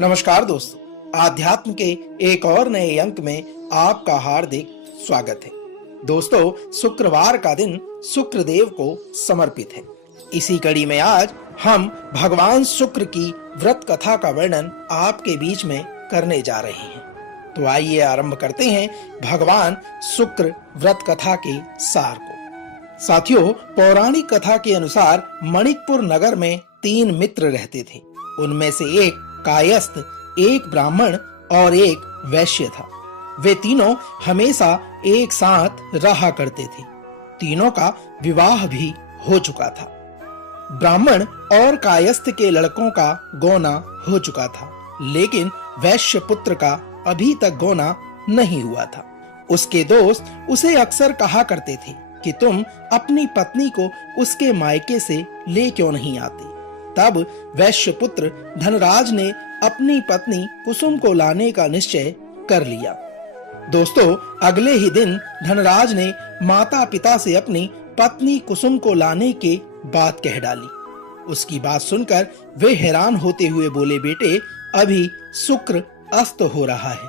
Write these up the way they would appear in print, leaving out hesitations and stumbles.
नमस्कार दोस्तों, आध्यात्म के एक और नए अंक में आपका हार्दिक स्वागत है। दोस्तों, शुक्रवार का दिन शुक्रदेव को समर्पित है। इसी कड़ी में आज हम भगवान शुक्र की व्रत कथा का वर्णन आपके बीच में करने जा रहे हैं। तो आइए आरंभ करते हैं भगवान शुक्र व्रत कथा के सार को। साथियों, पौराणिक कथा के अनुसार मणिकपुर नगर में 3 मित्र रहते थे। उनमें से एक कायस्थ, एक ब्राह्मण और एक वैश्य था। वे तीनों हमेशा एक साथ रहा करते थे। तीनों का विवाह भी हो चुका था। ब्राह्मण और कायस्थ के लड़कों का गौना हो चुका था, लेकिन वैश्य पुत्र का अभी तक गौना नहीं हुआ था। उसके दोस्त उसे अक्सर कहा करते थे कि तुम अपनी पत्नी को उसके मायके से ले क्यों नहीं आते। तब वैश्य पुत्र धनराज ने अपनी पत्नी कुसुम को लाने का निश्चय कर लिया। दोस्तों, अगले ही दिन धनराज ने माता पिता से अपनी पत्नी कुसुम को लाने की बात कह डाली। उसकी बात सुनकर वे हैरान होते हुए बोले, बेटे, अभी शुक्र अस्त हो रहा है,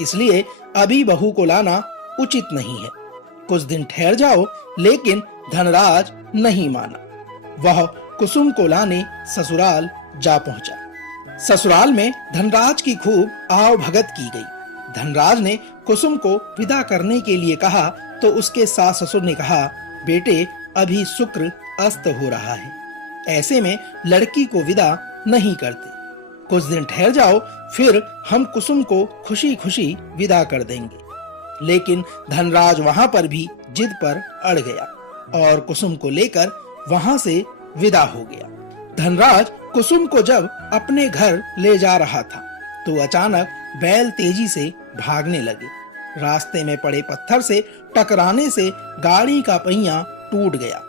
इसलिए अभी बहू को लाना उचित नहीं है। कुछ दिन ठहर जाओ। लेकिन धनराज नहीं माना। वह कुसुम को लाने ससुराल जा पहुंचा। ससुराल में धनराज की खूब आव भगत की गई। धनराज ने कुसुम को विदा करने के लिए कहा तो उसके सास ससुर ने कहा, बेटे, अभी शुक्र अस्त हो रहा है, ऐसे में लड़की को विदा नहीं करते। कुछ दिन ठहर जाओ, फिर हम कुसुम को खुशी खुशी विदा कर देंगे। लेकिन धनराज वहां पर भी जिद पर अड़ गया और कुसुम को लेकर वहां से विदा हो गया। धनराज कुसुम को जब अपने घर ले जा रहा था तो अचानक बैल तेजी से भागने लगे। रास्ते में पड़े पत्थर से टकराने से गाड़ी का पहिया टूट गया।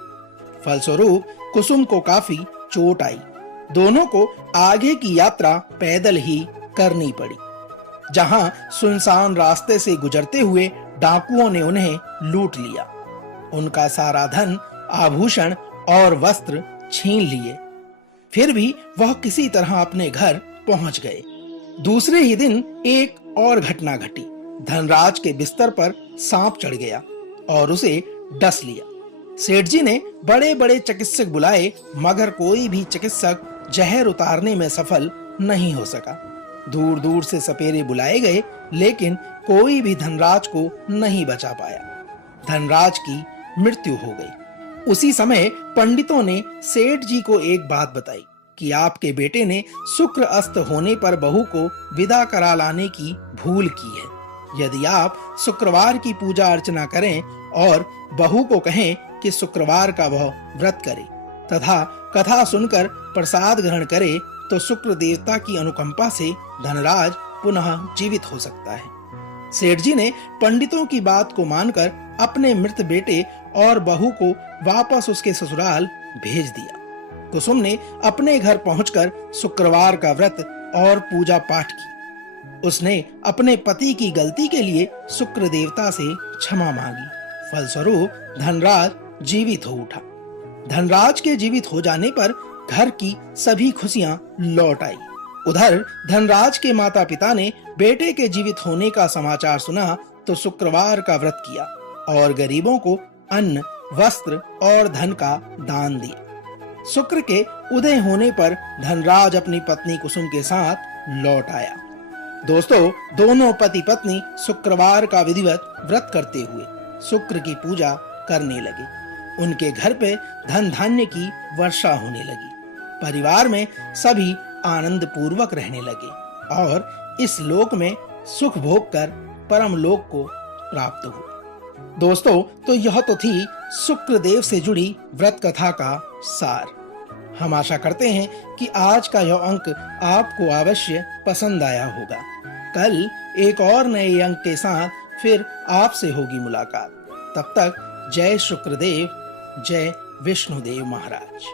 फलस्वरूप कुसुम को काफी चोट आई। दोनों को आगे की यात्रा पैदल ही करनी पड़ी। जहां सुनसान रास्ते से गुजरते हुए डाकुओं ने उन्हें लूट लिया। उनका सारा धन, आभूषण और वस्त्र छीन लिए। फिर भी वह किसी तरह अपने घर पहुंच गए। दूसरे ही दिन एक और घटना घटी। धनराज के बिस्तर पर सांप चढ़ गया और उसे डस लिया। सेठ जी ने बड़े बड़े चिकित्सक बुलाए, मगर कोई भी चिकित्सक जहर उतारने में सफल नहीं हो सका। दूर दूर से सपेरे बुलाए गए, लेकिन कोई भी धनराज को नहीं बचा पाया। धनराज की मृत्यु हो गई। उसी समय पंडितों ने सेठ जी को एक बात बताई कि आपके बेटे ने शुक्र अस्त होने पर बहू को विदा करा लाने की भूल की है। यदि आप शुक्रवार की पूजा अर्चना करें और बहू को कहें कि शुक्रवार का वह व्रत करे तथा कथा सुनकर प्रसाद ग्रहण करे, तो शुक्र देवता की अनुकंपा से धनराज पुनः जीवित हो सकता है। सेठ जी ने पंडितों की बात को मानकर अपने मृत बेटे और बहू को वापस उसके ससुराल भेज दिया। कुसुम ने अपने घर पहुंचकर शुक्रवार का व्रत और पूजा पाठ की। उसने अपने पति की गलती के लिए शुक्र देवता से क्षमा मांगी। फलस्वरूप धनराज जीवित हो उठा। धनराज के जीवित हो जाने पर घर की सभी खुशियां लौट आई। उधर धनराज के माता पिता ने बेटे के जीवित होने का समाचार सुना तो शुक्रवार का व्रत किया और गरीबों को अन्न, वस्त्र और धन का दान दिया। शुक्र के उदय होने पर धनराज अपनी पत्नी कुसुम के साथ लौट आया। दोस्तों, दोनों पति पत्नी शुक्रवार का विधिवत व्रत करते हुए शुक्र की पूजा करने लगे। उनके घर पे धन धान्य की वर्षा होने लगी। परिवार में सभी आनंद पूर्वक रहने लगे और इस लोक में सुख भोग कर परम लोक को प्राप्त हुए। दोस्तों, तो यह तो थी शुक्रदेव से जुड़ी व्रत कथा का सार। हम आशा करते हैं कि आज का यह अंक आपको अवश्य पसंद आया होगा। कल एक और नए अंक के साथ फिर आपसे होगी मुलाकात। तब तक जय शुक्रदेव, जय विष्णुदेव महाराज।